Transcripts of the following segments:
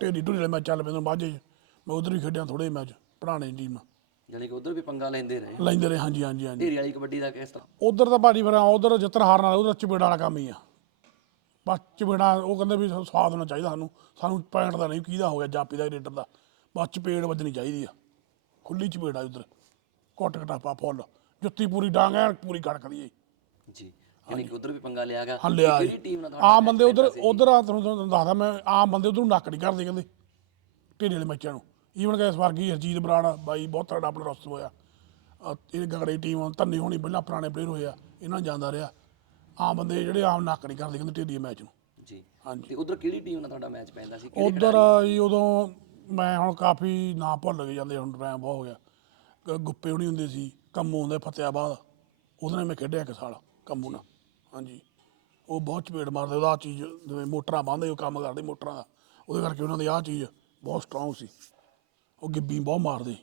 ਢੇਰੀ ਢੂਰੀ ਵਾਲੇ ਮੈਚ ਚੱਲ ਪੈਂਦੇ ਮਾਝੇ 'ਚ ਮੈਂ ਉਧਰ ਵੀ ਖੇਡਿਆ ਥੋੜੇ ਮੈਚ ਪੜਾਣੇ ਟੀਮ ਜਾਣੀ ਕਿ ਉਧਰ ਵੀ ਪੰਗਾ ਲੈਂਦੇ ਰਹੇ। ਲੈਂਦੇ ਰਹੇ ਹਾਂਜੀ ਹਾਂਜੀ ਹਾਂਜੀ। ਢੇਰੀ ਵਾਲੀ ਕਬੱਡੀ ਦਾ ਕਿਸ ਤਰ੍ਹਾਂ? ਉਧਰ ਤਾਂ ਭਾਜੀ ਫਿਰ ਉਧਰ ਜਿੱਤਣ ਹਾਰਨ ਵਾਲਾ ਉਧਰ ਚਪੇੜਾ ਵਾਲਾ ਕੰਮ ਹੀ ਆ। ਬਸ ਚਪੇੜਾ ਉਹ ਕਹਿੰਦੇ ਵੀ ਸਾਨੂੰ ਸਵਾਦ ਹੋਣਾ ਚਾਹੀਦਾ ਸਾਨੂੰ ਸਾਨੂੰ ਪੈਂਟ ਦਾ ਨਹੀਂ ਕਿਹਦਾ ਹੋ ਗਿਆ ਜਾਪੀ ਦਾ ਰੇਡਰ ਦਾ। ਬਸ ਚਪੇੜ ਵੱਜਣੀ ਚਾਹੀਦੀ ਆ। ਖੁੱਲੀ ਚਪੇੜਾ ਉਧਰ। ਕੋਟ ਕਟਾਪਾ ਫੁੱਲ। ਜੁੱਤੀ ਪੂਰੀ ਡਾਂਗ ਐ ਪੂਰੀ ਗੜਕਦੀ ਏ ਜੀ। ਜਾਣੀ ਕਿ ਉਧਰ ਵੀ ਪੰਗਾ ਲਿਆ ਗਿਆ। ਹਾਂ ਲਿਆ ਕਿਹੜੀ ਜੀ। ਟੀਮ ਨਾਲ ਤੁਹਾਡਾ ਆਮ match ਬੰਦੇ ਉਧਰ? ਉਧਰ ਆ ਤੁਹਾਨੂੰ ਤੁਹਾਨੂੰ ਦੱਸਦਾ ਮੈਂ ਆਮ ਬੰਦੇ ਉਧਰ ਨੱਕ ਨਹੀਂ ਕਰਦੇ ਕਹਿੰਦੇ। ਢੇਰੇ ਵਾਲੇ ਮੈਚਾਂ ਨੂੰ। ਈਵਨ ਕਿ ਇਸ ਵਾਰ ਕੀ ਹਰਜੀਤ ਬਰਾੜ ਬਾਈ ਬਹੁਤ ਤਗੜਾ ਆਪਣਾ ਰਸਤ ਹੋਇਆ। ਅਹ ਇਹ ਗਗੜੇ ਟੀਮ ਧੰਨੇ ਹੋਣੀ ਪਹਿਲਾਂ ਪੁਰਾਣੇ ਪਲੇਅਰ ਹੋਏ ਆ ਇਹਨਾਂ ਨਾਲ ਜਾਂਦਾ ਰਿਹਾ। ਆਮ ਬੰਦੇ ਜਿਹੜੇ ਆਮ ਨੱਕ ਨਹੀਂ ਕਰਦੇ ਕਹਿੰਦੇ ਢੇਰੀ ਮੈਚ ਨੂੰ। ਜੀ। ਹਾਂਜੀ। ਤੇ ਉਧਰ ਕਿਹੜੀ ਟੀਮ ਨਾਲ ਤੁਹਾਡਾ ਮੈਚ ਪੈਂਦਾ ਸੀ? ਕਿਹੜੇ ਉਧਰ ਜੀ ਉਦੋਂ ਮੈਂ ਹੁਣ ਕਾਫੀ ਨਾਂ ਭੁੱਲ ਗਏ ਜਾਂਦੇ ਹੁਣ ਟਾਈਮ ਬਹੁਤ ਹੋ ਗਿਆ। ਗੁੱਪੇ ਹੁਣੀ ਹੁੰਦੇ ਸੀ ਕੰਮੂ ਹੁੰਦੇ ਫਤਿਆਬਾਦ। ਉਹਦੇ ਨਾਲ ਮੈਂ ਖੇਡਿਆ ਇੱਕ ਸਾਲ ਕੰਮੂ ਨਾਲ। ਹਾਂਜੀ। ਉਹ ਬਹੁਤ ਚਪੇੜ ਮਾਰਦੇ ਉਹਦਾ ਆਹ ਚੀਜ਼ ਜਿਵੇਂ ਮੋਟਰਾਂ ਬੰਨ੍ਹਦੇ ਉਹ ਕੰਮ ਕਰਦੇ ਮੋਟਰਾਂ ਦਾ। ਉਹਦੇ ਕਰਕੇ ਉਹਨਾਂ ਦੀ ਆਹ ਚੀਜ਼ ਬਹੁਤ ਸਟਰੋਂਗ ਸੀ। ਉਹ ਗਿੱਬੀ ਬਹੁਤ ਮਾਰਦੇ।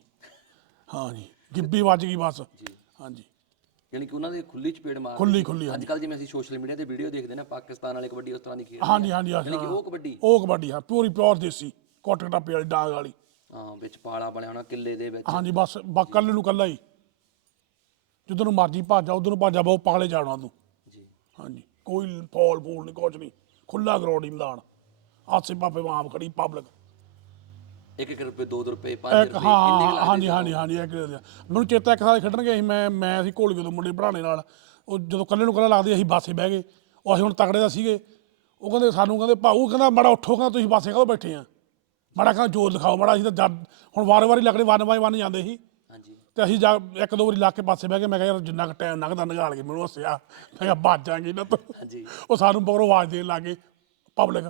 ਹਾਂਜੀ। ਗਿੱਬੀ ਵੱਜ ਗਈ ਬਸ। ਹਾਂਜੀ। ਯਾਨੀ ਕਿ ਉਹਨਾਂ ਦੇ ਖੁੱਲੀ ਚਪੇੜ ਮਾਰ ਖੁੱਲੀ ਖੁੱਲੀ ਅੱਜ ਕੱਲ ਜਿਵੇਂ ਅਸੀਂ ਸੋਸ਼ਲ ਮੀਡੀਆ ਤੇ ਵੀਡੀਓ ਦੇਖਦੇ ਨੇ ਪਾਕਿਸਤਾਨ ਵਾਲੇ ਕਬੱਡੀ ਉਸ ਤਰ੍ਹਾਂ ਦੀ ਖੇਡ ਹਾਂਜੀ ਹਾਂਜੀ ਯਾਨੀ ਕਿ ਉਹ ਕਬੱਡੀ। ਉਹ ਕਬੱਡੀ ਹਾਂ। ਪੂਰੀ ਪਿਓਰ ਦੇਸੀ ਕੋਟ ਕਟਾਪੇ ਵਾਲੀ ਡਾਂਗ ਵਾਲੀ। ਹਾਂ ਵਿੱਚ ਪਾਲਾ ਬਣਿਆ ਹੋਣਾ ਕਿੱਲੇ ਦੇ ਵਿੱਚ। ਹਾਂਜੀ ਬਸ ਬਸ ਕੱਲ ਨੂੰ ਕੱਲਾ ਹੀ। ਜਦੋਂ ਨੂੰ ਮਰਜ਼ੀ ਭੱਜ ਜਾ ਉਧਰ ਨੂੰ ਭੱਜ ਜਾ ਬਹੁਤ ਪਾਲੇ ਜਾਣਾ ਤੂੰ ਹਾਂਜੀ। ਕੋਈ ਫੌਲ ਫੂਲ ਨਹੀਂ ਕੁਝ ਨਹੀਂ। ਖੁੱਲਾ ਗਰਾਊਂਡ ਹੀ ਮੈਦਾਨ। ਆਸੇ ਪਾਪੇ ਆਪ ਖੜੀ ਪਬਲਿਕ ਇੱਕ ਇੱਕ ਰੁਪਏ 2 ਰੁਪਏ 5 ਇੱਕ ਰੁਪਏ ਹਾਂ ਹਾਂਜੀ। ਹਾਂਜੀ ਹਾਂਜੀ ਇੱਕ ਮੈਨੂੰ ਚੇਤਾ ਇੱਕ ਸਾਲ ਖੇਡਣ ਗਏ ਸੀ ਮੈਂ ਮੈਂ ਅਸੀਂ ਘੋਲੀਏ ਤੋਂ ਮੁੰਡੇ ਪੜਾਣੇ ਨਾਲ। ਉਹ ਜਦੋਂ ਕੱਲੇ ਨੂੰ ਕੱਲਾ ਲੱਗਦੇ ਅਸੀਂ ਬਾਸੇ ਬਹਿ ਗਏ। ਉਹ ਅਸੀਂ ਹੁਣ ਤਕੜੇ ਦਾ ਸੀਗੇ। ਉਹ ਕਹਿੰਦੇ ਸਾਨੂੰ ਕਹਿੰਦੇ ਭਾਊ ਕਹਿੰਦਾ ਮੜਾ ਉੱਠੋ ਕਹਿੰਦਾ ਤੁਸੀਂ ਬਾਸੇ ਕਦੋਂ ਬੈਠੇ ਆ? ਮੜਾ ਕਹਿੰਦਾ ਜ਼ੋਰ ਦਿਖਾਓ ਮੜਾ ਅਸੀਂ ਤਾਂ ਹੁਣ ਵਾਰ-ਵਾਰੀ ਲੱਗਦੇ ਵਨ ਬਾਈ ਵਨ ਜਾਂਦੇ ਸੀ। ਤੇ ਅਸੀਂ ਜਾ ਇੱਕ ਦੋ ਵਾਰੀ ਲਾ ਕੇ ਪਾਸੇ ਬਹਿ ਗਏ ਮੈਂ ਕਿਹਾ ਯਾਰ ਜਿੰਨਾ ਕੁ ਟਾਈਮ ਲੰਘਦਾ ਨਿਗਾਲ ਕੇ ਮੈਨੂੰ ਹੱਸਿਆ। ਮੈਂ ਕਿਹਾ ਭੱਜ ਜਾਾਂਗੇ ਨਾ ਤੋਂ। ਹਾਂਜੀ। ਉਹ ਸਾਨੂੰ ਬਗਰੋਂ ਆਵਾਜ਼ ਦੇਣ ਲੱਗੇ ਪਬਲਿਕ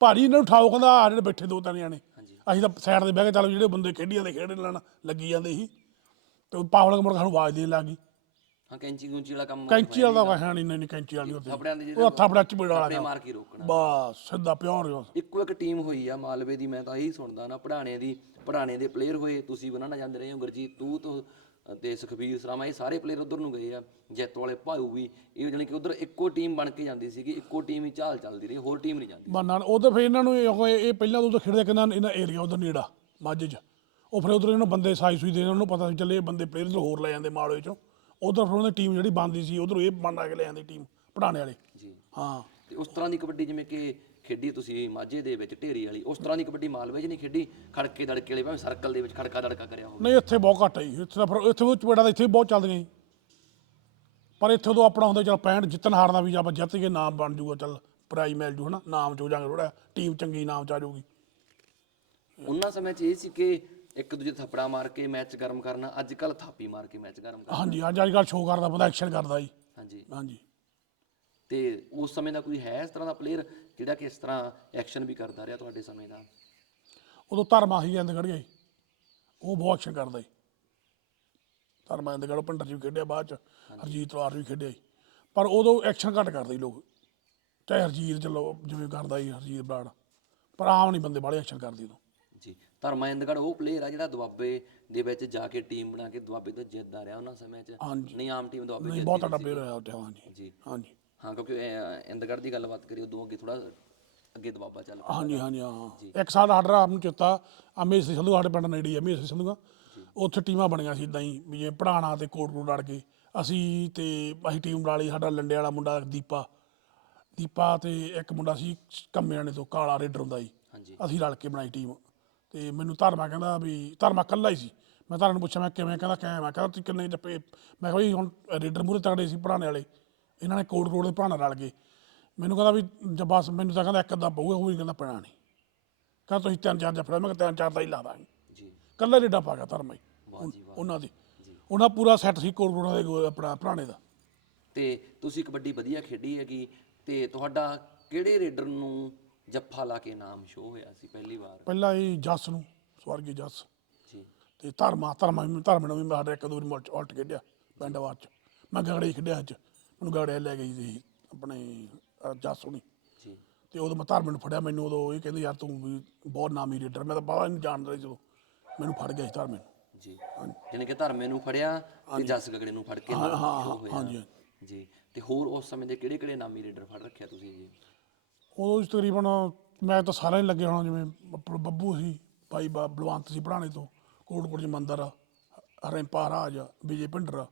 ਭਾਰੀ ਇਹਨਾਂ ਨੂੰ ਉਠਾਓ ਕਹਿੰਦਾ ਆ ਜਿਹੜੇ ਬੈਠੇ ਦੋ ਤਿੰਨ ਜਾਣੇ। ਅਸੀਂ ਤਾਂ ਸਾਈਡ ਤੇ ਬਹਿ ਕੇ ਚੱਲ ਜਿਹੜੇ ਬੰਦੇ ਖੇਡੀ ਜਾਂਦੇ ਖੇਡ ਲੈਣ ਲੱਗੀ ਜਾਂਦੇ ਸੀ। ਤੇ ਪਬਲਿਕ ਮੁੜ ਕੇ ਸਾਨੂੰ ਆਵਾਜ਼ ਦੇਣ ਲੱਗੀ ਹਾਂ ਕੈਂਚੀ ਗੁੰਚੀ ਵਾਲਾ ਕੰਮ ਕੈਂਚੀ ਵਾਲਾ ਤਾਂ ਹੈ ਨਹੀਂ ਨਹੀਂ ਕੈਂਚੀ ਵਾਲੀ ਉੱਥੇ ਥਾਪੜਿਆਂ ਦੇ ਉਹ ਥਾਪੜਾ ਚ ਬੜਾ ਥਾਪੜੇ ਵਾਲਾ ਮਾਰ ਕੇ ਰੋਕਣਾ। ਬਸ ਸਿੱਧਾ ਪਿਓਰ ਇੱਕੋ ਇੱਕ ਟੀਮ ਹੋਈ ਆ ਮਾਲਵੇ ਦੀ ਮੈਂ ਤਾਂ ਇਹੀ ਸੁਣਦਾ ਨਾ ਪੜਾਣੇ ਦੀ ਪੜਾਣੇ ਦੇ ਪਲੇਅਰ ਹੋਏ ਤੁਸੀਂ ਨਾਲ ਜਾਂਦੇ ਰਹੇ ਹੋ ਗੁਰਜੀਤ ਤੂੰ ਤੋਂ ਤੇ ਸੁਖਬੀਰ ਸਰਾਮਾ ਇਹ ਸਾਰੇ ਪਲੇਅਰ ਉਧਰ ਨੂੰ ਗਏ ਆ ਜੈਤ ਵਾਲੇ ਭਾਊ ਵੀ ਇਹ ਜਾਣੀ ਕਿ ਉਧਰ ਇੱਕੋ ਟੀਮ ਬਣ ਕੇ ਜਾਂਦੀ ਸੀਗੀ ਇੱਕੋ ਟੀਮ ਹੀ ਚਾਲ ਚੱਲਦੀ ਰਹੀ ਹੋਰ ਟੀਮ ਨਹੀਂ ਜਾਂਦੀ। ਬਾਨਾਂ ਉਹ ਤਾਂ ਫਿਰ ਇਹਨਾਂ ਨੂੰ ਇਹ ਇਹ- ਪਹਿਲਾਂ ਤੋਂ ਖੇਡਦੇ ਕਿੰਨਾ ਇਹਨਾਂ ਏਰੀਆ ਉਧਰ ਨੇੜਾ ਮਾਝੇ 'ਚ। ਉਹ ਫਿਰ ਉਧਰ ਇਹਨਾਂ ਬੰਦੇ ਸਾਈ ਸੂਈ ਦੇ ਉਹਨਾਂ ਨੂੰ ਪਤਾ ਚੱਲੇ ਬੰਦੇ ਪਲੇਅਰ ਤੋਂ ਹੋਰ ਲੈ ਜਾਂਦੇ ਮਾਲੋਏ 'ਚੋਂ। ਉਧਰ ਫਿਰ ਉਹਨਾਂ ਦੀ ਟੀਮ ਜਿਹੜੀ ਬਣਦੀ ਸੀ ਉਧਰ ਇਹ ਬਣਾ ਕੇ ਲੈ ਟੀਮ ਪੜਾਣੇ ਵਾਲੇ। ਜੀ। ਹਾਂ। ਤੇ ਉਸ ਤਰ੍ਹਾਂ ਦੀ ਕਬੱਡੀ ਜਿਵੇਂ ਕਿ ਖੇਡੀ ਤੁਸੀਂ ਮਾਝੇ ਦੇ ਵਿੱਚ ਢੇਰੀ ਵਾਲੀ ਉਸ ਤਰ੍ਹਾਂ ਦੀ ਕਬੱਡੀ ਮਾਲਵੇ 'ਚ ਨਹੀਂ ਖੇਡੀ? ਖੜਕੇ ਦੜਕੇ ਵਾਲੀ ਭਾਵੇਂ ਸਰਕਲ ਦੇ ਵਿੱਚ ਖੜਕਾ ਦੜਕਾ ਕਰਿਆ ਹੋਵੇ। ਨਹੀਂ ਇੱਥੇ ਬਹੁਤ ਘੱਟ ਹੈ ਜੀ। ਇੱਥੇ ਤਾਂ ਫਿਰ ਇੱਥੇ ਉਹ ਚਪੇੜਾ ਤਾਂ ਇੱਥੇ ਵੀ ਬਹੁਤ ਚੱਲਦੀਆਂ ਜੀ। ਪਰ ਇੱਥੇ ਉਦੋਂ ਆਪਣਾ ਹੁੰਦਾ ਚਲ ਪੈਂਟ ਜਿੱਤਣ ਹਾਰਨ ਵੀ ਆਪਾਂ ਜਿੱਤ ਕੇ ਨਾਮ ਬਣ ਜੂਗਾ ਚਲ ਪ੍ਰਾਈਜ਼ ਮਿਲ ਜੂ ਹਨਾ? ਨਾਮ ਚ ਹੋ ਜਾਾਂਗੇ ਥੋੜਾ ਟੀਮ ਚੰਗੀ ਨਾਮ ਚ ਆ ਜਾਊਗੀ ਉਹਨਾਂ ਸਮੇਂ 'ਚ ਇਹ ਸੀ ਕਿ ਇੱਕ ਦੂਜੇ ਥੱਪੜਾ ਮਾਰ ਕੇ ਮੈਚ ਗਰਮ ਕਰਨਾ ਅੱਜ ਕੱਲ ਥਾਪੀ ਮਾਰ ਕੇ ਮੈਚ ਗਰਮ ਕਰਨਾ। ਹਾਂਜੀ ਅੱਜ ਅੱਜ ਕੱਲ੍ਹ ਸ਼ੋਅ ਕਰਦਾ ਬੰਦਾ ਐਕਸ਼ਨ ਕਰਦਾ ਜੀ। ਹਾਂਜੀ। ਹਾਂਜੀ। ਤੇ ਉਸ ਸਮੇਂ ਦਾ ਕੋਈ ਹੈ ਇਸ ਤਰ੍ਹਾਂ ਦਾ ਪਲੇਅਰ ਜਿਹੜਾ ਕਿ ਇਸ ਤਰ੍ਹਾਂ ਐਕਸ਼ਨ ਵੀ ਕਰਦਾ ਰਿਹਾ ਤੁਹਾਡੇ ਸਮੇਂ ਦਾ? ਉਦੋਂ ਧਰਮਾ ਹੀ ਜਾਂਦੇ ਖੜ ਗਿਆ ਜੀ ਉਹ ਬਹੁਤ ਐਕਸ਼ਨ ਕਰਦਾ ਜੀ ਧਰਮਾ ਜਾਂਦੇ ਖੜੋ ਪਿੰਡਰ ਵੀ ਖੇਡਿਆ ਬਾਅਦ ਚ ਹਰਜੀਤ ਵਾਰ ਵੀ ਖੇਡਿਆ ਜੀ ਪਰ ਉਦੋਂ ਐਕਸ਼ਨ ਘੱਟ ਕਰਦੇ ਲੋਕ। ਚਾਹੇ ਹਰਜੀਤ ਚਲੋ ਜਿਵੇਂ ਕਰਦਾ ਜੀ ਹਰਜੀਤ ਬਰਾੜ ਪਰ ਆਮ ਨਹੀਂ ਬੰਦੇ ਬਾਲੇ ਐਕਸ਼ਨ ਕਰਦੇ ਉਦੋਂ। ਜੀ। ਧਰਮਾ ਇੰਦਗੜ ਉਹ ਪਲੇਅਰ ਆ ਜਿਹੜਾ ਦੁਆਬੇ ਦੇ ਵਿੱਚ ਜਾ ਕੇ ਟੀਮ ਬਣਾ ਕੇ ਦੁਆਬੇ ਤੋਂ ਜਿੱਤਦਾ ਰਿਹਾ ਉਹਨਾਂ ਸਮੇਂ 'ਚ। ਹਾਂਜੀ। ਨਹੀਂ ਆਮ ਟੀਮ ਦੁਆਬੇ ਨਹੀਂ ਜਿੱਤਦੀ ਬਹੁਤ ਤਗੜਾ ਸੀ। ਪਲੇਅਰ ਹੋਇਆ ਉੱਥੇ ਹਾਂਜੀ। ਜੀ। ਹਾਂਜੀ। ਹਾਂ ਕਿਉਂਕਿ ਇੰਦਗੜ ਦੀ ਗੱਲਬਾਤ ਕਰੀ ਉਦੋਂ ਅੱਗੇ ਥੋੜਾ ਅੱਗੇ ਦੁਆਬਾ ਚੱਲ ਪਿਆ। ਹਾਂਜੀ ਹਾਂਜੀ ਹਾਂ। ਇੱਕ ਸਾਲ ਸਾਡਾ ਆਪ ਨੂੰ ਚੇਤਾ। ਅਮੇਸ਼ ਸੰਧੂ ਸਾਡੇ ਪਿੰਡ ਨੇੜੇ ਹੀ ਅਮੇਸ਼ ਸੰਧੂਗਾ ਉੱਥੇ ਟੀਮਾਂ ਬਣੀਆਂ ਸੀ ਇਦਾਂ ਹੀ ਵੀ ਜਿਵੇਂ ਪੜਾਣਾ ਤੇ ਕੋਟਕੋਟ ਲੜ ਕੇ। ਅਸੀਂ ਤੇ ਅਸੀਂ ਟੀਮ ਬਣਾ ਲਈ ਸਾਡਾ ਲੰਡੇ ਵਾਲਾ ਮੁੰਡਾ ਦੀਪਾ। ਦੀਪਾ ਤੇ ਇੱਕ ਮੁੰਡਾ ਸੀ ਕੰਮਿਆਂ ਨੇ ਤੋਂ ਕਾਲਾ ਰੇਡਰ ਹੁੰਦਾ ਸੀ। ਹਾਂਜੀ। ਅਸੀਂ ਰਲ ਕੇ ਬਣਾਈ ਟੀਮ ਤੇ ਮੈਨੂੰ ਧਰਮਾ ਕਹਿੰਦਾ ਵੀ ਧਰਮਾ ਕੱਲਾ ਹੀ ਸੀ। ਮੈਂ ਧਰਮ ਨੂੰ ਪੁੱਛਿਆ ਮੈਂ ਕਿਵੇਂ ਕਹਿੰਦਾ ਕਿਵੇਂ? ਮੈਂ ਕਹਿੰਦਾ ਤੁਸੀਂ ਕਿੰਨੇ ਜੱਪੇ? ਮੈਂ ਕਿਹਾ ਹੁਣ ਰੇਡਰ ਮੂਰੇ ਤਗੜੇ ਸੀ ਪੜਾਣੇ ਵਾਲੇ। ਇਹਨਾਂ ਨੇ ਕੋਟ ਕੋਟ ਦੇ ਪੜਾਣਾ ਰਲ ਗਏ। ਮੈਨੂੰ ਕਹਿੰਦਾ ਵੀ ਜ- ਬਸ ਮੈਨੂੰ ਤਾਂ ਕਹਿੰਦਾ ਇੱਕ ਅੱਧਾ ਪਊਗਾ ਉਹ ਵੀ ਕਹਿੰਦਾ ਪੈਣਾ ਨਹੀਂ। ਕਹਿੰਦਾ ਤੁਸੀਂ ਤਿੰਨ ਚਾਰ ਜੱਫੜਾ ਮੈਂ ਕਿਹਾ ਤਿੰਨ ਚਾਰ ਦਾ ਹੀ ਲਾ ਦਾਂਗੇ। ਜੀ। ਕੱਲਾ ਰੇਡਾ ਪਾ ਗਿਆ ਧਰਮਾ ਹੀ। ਜੀ ਉਹਨਾਂ ਦੇ। ਉਹਨਾਂ ਪੂਰਾ ਸੈੱਟ ਸੀ ਕੋਟ ਕੋਟ ਦੇ ਆਪਣਾ ਪੜਾਣੇ ਦਾ। ਤੇ ਤੁਸੀਂ ਕਬੱਡੀ ਵਧੀਆ ਖੇਡੀ ਹੈਗੀ। ਤੇ ਤੁਹਾਡਾ ਕਿਹੜੇ ਰੇਡਰ ਨੂੰ ਜੱਫਾ ਲਾ ਕੇ ਨਾਮ ਸ਼ੋ ਹੋਇਆ ਸੀ ਪਹਿਲੀ ਵਾਰ। ਪਹਿਲਾਂ ਹੀ ਜੱਸ ਨੂੰ ਸਵਰਗੀ ਜੱਸ। ਜੀ। ਤੇ ਧਰਮਾ ਧਰਮਾ ਵੀ ਧਰਮ ਨੂੰ ਵੀ ਮੈਂ ਸਾਡੇ ਇੱਕ ਦੋ ਵਾਰੀ ਮੁਲਚ ਉਲਟ ਖੇਡਿਆ ਪਿੰਡ ਵਾਰ ਚ। ਮੈਂ ਗਗੜੇ ਖੇਡਿਆ ਅੱਜ। ਮੈਨੂੰ ਗਗੜੇ ਲੈ ਗਈ ਸੀ ਆਪਣੇ ਜੱਸ ਹੁਣੀ। ਜੀ। ਤੇ ਉਦੋਂ ਮੈਂ ਧਰਮ ਨੂੰ ਫੜਿਆ ਮੈਨੂੰ ਉਦੋਂ ਇਹ ਕਹਿੰਦੇ ਯਾਰ ਤੂੰ ਵੀ ਬਹੁਤ ਨਾਮੀ ਰੀਡਰ ਮੈਂ ਤਾਂ ਬਾਹਲਾ ਨਹੀਂ ਜਾਣਦਾ ਸੀ ਜਦੋਂ ਮੈਨੂੰ ਫੜ ਗਿਆ ਸੀ ਧਰਮ ਨੂੰ। ਜੀ। ਜਾਣੀ ਕਿ ਧਰਮੇ ਨੂੰ ਫੜਿਆ ਤੇ ਜੱਸ ਗਗੜੇ ਨੂੰ ਫੜ ਕੇ ਹਾਂ ਹਾਂ ਹਾਂਜੀ ਜੀ। ਤੇ ਹੋਰ ਉਸ ਸਮੇਂ ਦੇ ਕਿਹੜੇ ਕਿਹੜੇ ਨਾਮੀ ਰੇਡਰ ਫੜ ਰੱਖਿਆ ਤੁਸੀਂ ਜੀ? ਉਦੋਂ ਇਸ ਤਕਰੀਬਨ ਮੈਂ ਤਾਂ ਸਾਰਿਆਂ ਹੀ ਲੱਗੇ ਹੋਣਾ, ਜਿਵੇਂ ਬ- ਬੱਬੂ ਸੀ, ਭਾਈ ਬਾ- ਬਲਵੰਤ ਸੀ ਪੜਾਣੇ ਤੋਂ ਕੋਟਕੋਟ ਚ ਮੰਦਰ ਰੈਂਪਾ ਰਾਜ, ਵਿਜੇ ਭਿੰਡਰ